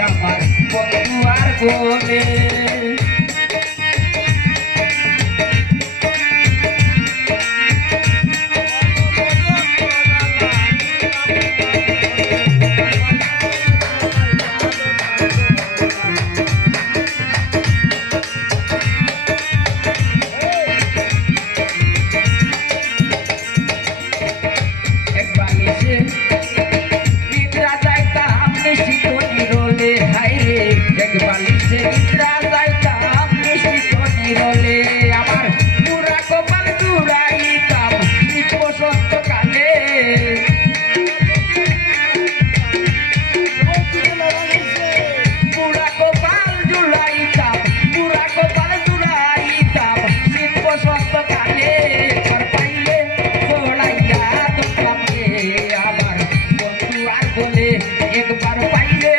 আমার বন্ধু আর বলে একবার পাইলে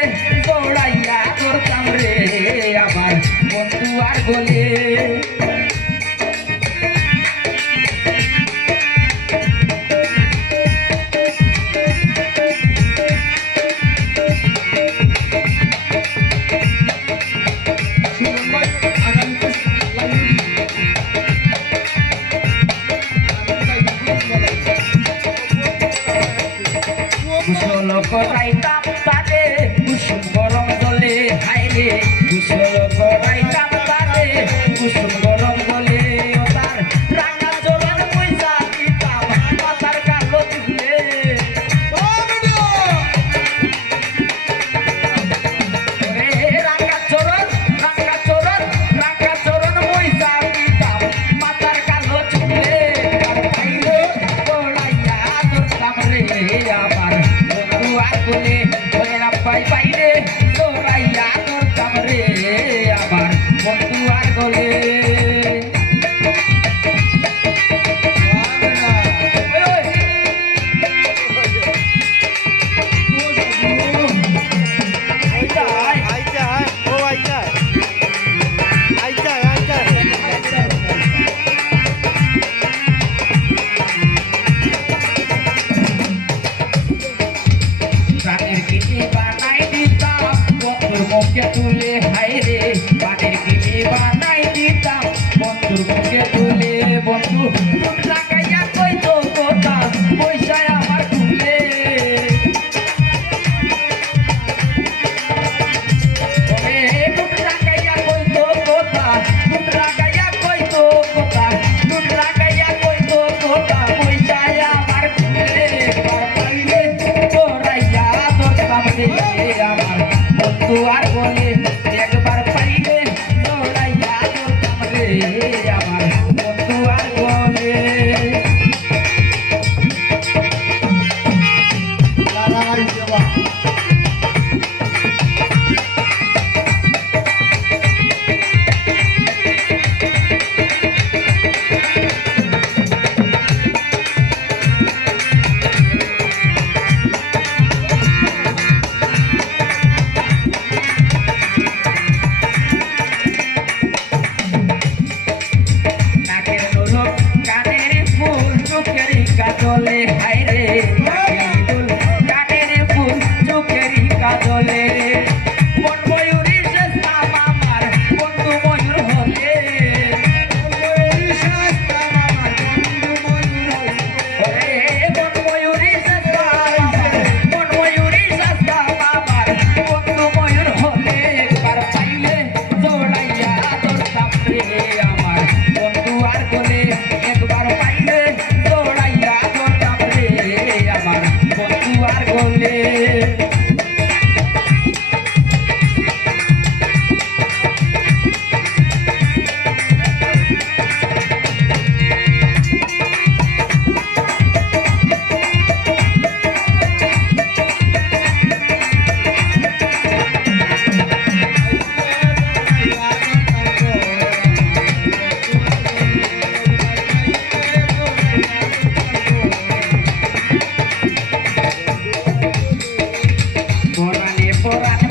দৌড়াইয়া ধরতাম রে আমার বন্ধু আর বলে কুশল করাইতাম তারে কুসুম গরম জলে হাইরে কুশল করাইতাম তারে কুসুম গরম জলে তার রাঙা জোয়ান পয়সা দিতাম মাথার কালো চুলে রাঙা চরণ পয়সা দিতাম মাথার কালো চুলে পাইলে দৌড়াইয়া ধরতাম রে আমার বলে পাই পাইলে দৌড়াইয়া ধরতাম রে আমার বন্ধু আর বলে মুখে তুলে হাইরে পানের কিনে বানাই দিতাম বন্ধুর মুখে তুলে বন্ধু লাগাইয়া কইতো কথা পয়সায় আমার খুলে লাগাইয়া কইতো কথা লাগাইয়া কইতো কথা লাগাইয়া কইতো কথা পয়সায় আমার খুলে পাইলে তোরাইয়া ধরতাম রে আমার বন্ধু আর বলে একবার পাইলে দৌড়াইয়া ধরতাম রে আমার বন্ধু আর বলে কাজলে হাইরে কানের ফুল চোখেরই কাজলে মন ময়ূরী শেষ নাম আমার বন্ধু ময়ূর হলে মন ময়ূরী শেষ নাম আমার বন্ধু ময়ূর হলে একবার পাইলে দৌড়াইয়া ধরতাম রে আমার বন্ধু আর বলে একবার পাইলে পরাণে